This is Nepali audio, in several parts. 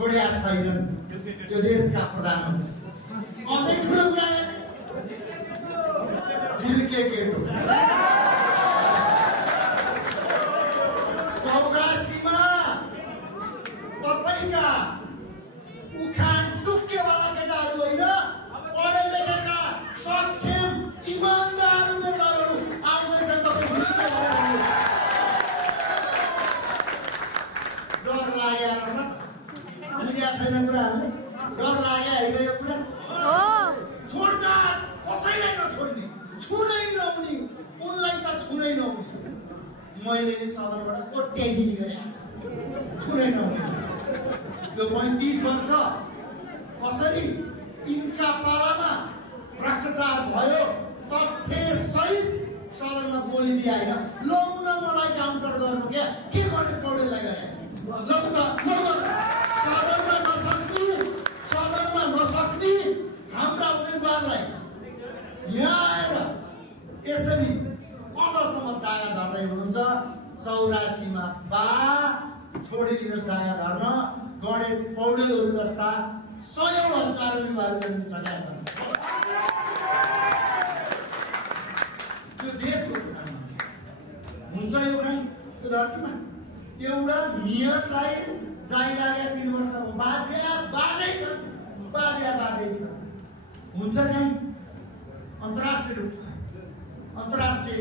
छोडेका छैनन् यो देशका प्रधानमन्त्री। अझै ठुलो कुरा झिल्के केटो 84 मा तपाईका उखान टुक्केवाला केटाहरू होइन, पढे लेखेका सक्षम इमानदार उम्मेदवारहरू आउँदैछन्। डर लागेर बुझ्या छैन कुराहरूले, डर लाग्यो होइन यो कुरा छोड्दा कसैलाई नछोड्ने, छुनै नहुने, उनलाई त छुनै नहुने। मैले नि सदनबाट कोट्याइदिने गरेको छ, छुनै नहुने। यो 35 वर्ष कसरी यिनका पालामा भ्रष्टाचार भयो तथ्य सहित सदनमा बोलिदिए होइन। लौ न मलाई काउन्टर गर्नु क्या, के गणेश पौडेललाई गरे लौ त सदनमा नसक्ने हाम्रा उम्मेदवारलाई यहाँ आएर यसरी अझसम्म दागा धर्दै हुनुहुन्छ। 84 मा बा छोडिदिनुहोस् दागा धर्न। गणेश पौडेलहरू जस्ता सयौं हजार युवाहरू जन्मिन सकेका छन्। यो देशको प्रधानमन्त्री हुन्छ यो कहीँ यो धरतीमा। एउटा मेयरलाई जाइ लाग्या 3 वर्षको बाजे छ हुन्छ कहीँ। अन्तर्राष्ट्रिय रूपमा अन्तर्राष्ट्रिय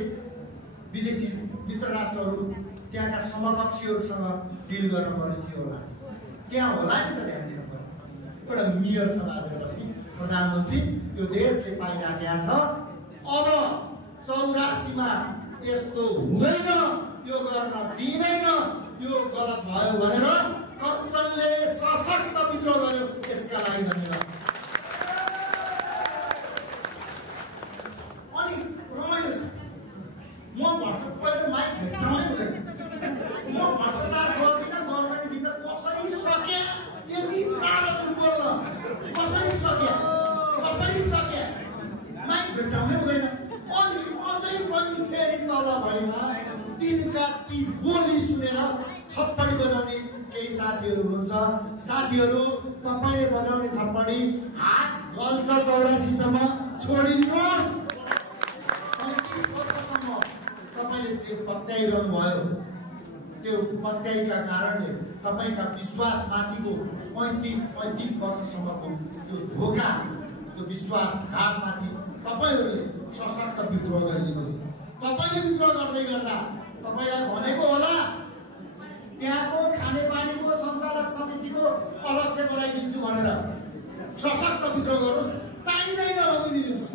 विदेशी मित्र राष्ट्रहरू त्यहाँका समकक्षीहरूसँग डिल गर्नु पर्ने थियो होला, त्यहाँ होला नि त ध्यान दिनु पर्यो। एउटा मेयरसँग आएर बस्ने प्रधानमन्त्री यो देशले पाइराखेका छ। अब 84 मा यस्तो हुँदैन, यो गर्न दिँदैन, यो गलत भयो भनेर कञ्चनले सशक्त विद्रोह गर्यो। यसका लागि धन्यवाद। अनि रमाइलो छ, म भ्रष्टाचार माइक भेट्टाउनै हुँदैन, म भ्रष्टाचार गर्दिनँ, गर्न दिन कसरी सक्या यति साह्रो बोल्न, कसरी सक्या माइक भेट्टाउनै हुँदैन। अनि अझै पनि फेरि तल भएमा तिनका ती बोली सुनेर थप्पडी बजाउने केही साथीहरू हुनुहुन्छ। साथीहरू तपाईले बजाउने थप्पडी हात गल्छ 84 सम्म छोडिदिनुहोस्। 35 वर्षसम्म तपाईले जे पत्याइरहनु भयो त्यो पत्याइका कारणले तपाईका विश्वासमाथिको 35 वर्षसम्मको त्यो धोका, त्यो विश्वासघातमाथि तपाईहरूले सशक्त विद्रोह गरिदिनुहोस्। तपाईले विद्रोह गर्दै गर्दा तपाईलाई भनेको होला त्यहाँको खानेपानीको सञ्चालक समितिको अलग से बनाइदिन्छु भनेर सशक्त विद्रोह गर्नुहोस्। चाहिँदैन भनिदिनुहोस्।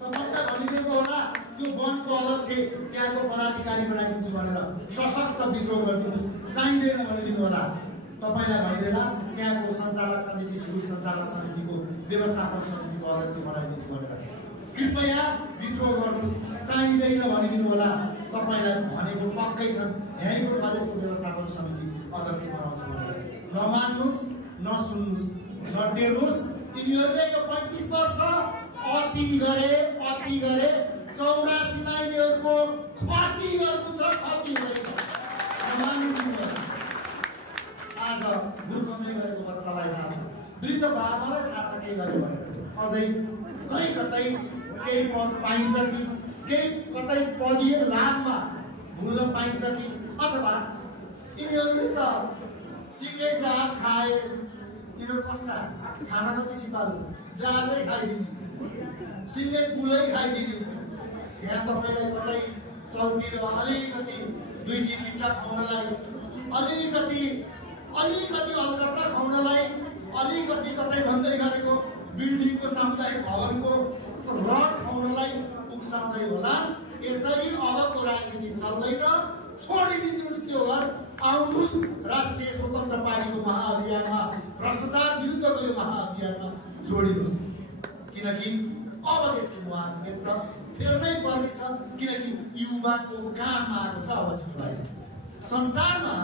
तपाईलाई भनिदिएको होला त्यो वनको अलग से त्यहाँको पदाधिकारी बनाइदिन्छु भनेर सशक्त विद्रोह गरिदिनुहोस्। चाहिँदैन भनिदिनु होला। तपाईलाई भनिदिएला त्यहाँको सञ्चालक समिति, स्कुल सञ्चालक समितिको व्यवस्थापन समितिको अध्यक्ष बनाइदिन्छु भनेर कृपया विद्रोह गर्नुहोस्। चाहिँदैन भनिदिनु होला। तपाईलाई भनेको पक्कै छन् यहीँको कलेजको व्यवस्थापन समिति अध्यक्ष बनाउँछु भनेर नमान्नुहोस्, नसुन्नुहोस्, नटेर्नुहोस्। यिनीहरूले यो 35 वर्ष अति गरे 84 मा यिनीहरूको क्षति गर्नु छ, क्षति हुँदैछ। आज हुर्काउँदै गरेको बच्चालाई थाहा छ, वृद्ध बाबालाई थाहा छ के गर्यो भनेर। अझै कहीँ कतै केही पद पाइन्छ कि, केही कतै पदीय लाभमा भुल्न पाइन्छ कि, अथवा यिनीहरूले त सिँगै जहाज खाए। यिनीहरू कस्ता खाना कति सिपालु, जहाजै खाइदिने, सिँगै पुलै खाइदिने। यहाँ तपाईँलाई कतै तलतिर अलिकति 2 मिठा खुवाउनलाई, अलिकति अलकत्रा खुवाउनलाई, अलिकति कतै भन्दै गरेको बिल्डिङको सामुदायिक भवनको रड खुवाउनलाई उक्साउँदै होला। यसरी अबको राजनीति चल्दैन। छोडिदिनुहोस् त्यो घर, आउनुहोस् राष्ट्रिय स्वतन्त्र पार्टीको महाअभियानमा, भ्रष्टाचार विरुद्धको यो महाअभियानमा जोडिनुहोस्। किनकि अब देशको मुहार फेर्नै पर्ने छ, किनकि युवाको काममा आएको छ। अब जिम्मेवारी संसारमा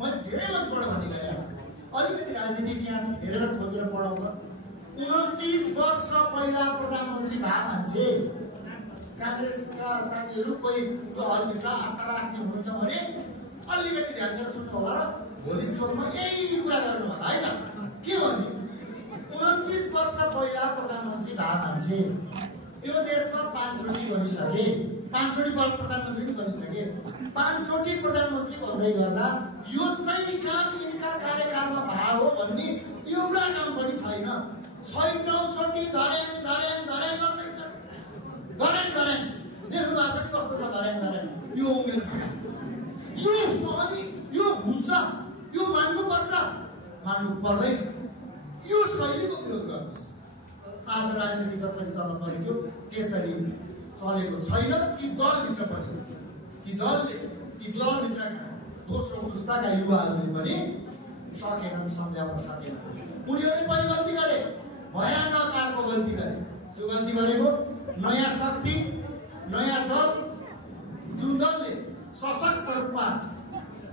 मैले धेरै मान्छेबाट भनिरहेको छु, अलिकति राजनीति इतिहास हेरेर खोजेर पढाउँदा 29 वर्ष पहिला प्रधानमन्त्री भए मान्छे कांग्रेसका साथीहरू कोही हलभित्र आस्था राख्ने हुनुहुन्छ भने अलिकति ध्यान दिएर सुन्नु होला र भोलि चोटमा यही कुरा गर्नु होला है त। के भने 29 वर्ष पहिला प्रधानमन्त्री भए मान्छे यो देशमा 5 चोटि बनिसके, 5 चोटि प्रधानमन्त्री पनि बनिसके। 5 चोटि प्रधानमन्त्री भन्दै गर्दा यो चाहिँ काम यिनका कार्यकालमा भयो हो भन्ने एउटा काम पनि छैन। 6औं चोटि धर्याङ गर्दैछ। धर्याङ देख्नु भएको छ कि कस्तो छ धर्याङ? यो उमेर यो हुन्छ, यो मान्नु पर्दैन। यो शैलीको विरोध गर्नुहोस्। आज राजनीति जसरी चल्न परेको त्यसरी चलेको छैन। ती दलभित्रका दोस्रो पुस्ताका युवाहरूले पनि सकेनन्, सम्झाउन सकेनन्। उनीहरूले पनि गल्ती गरे, भयानक आकारको गल्ती गरे। त्यो गल्ती गरेको नयाँ शक्ति, नयाँ दल, जुन दलले सशक्त रूपमा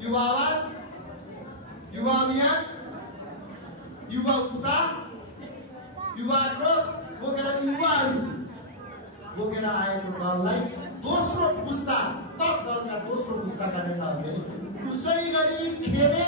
युवा आवाज, युवा अभियान, युवा उत्साह, युवा आक्रोश बोकेर आएको दललाई दोस्रो पुस्ता, तब दलका दोस्रो पुस्ताका नेताहरूले उसै गरी खेले,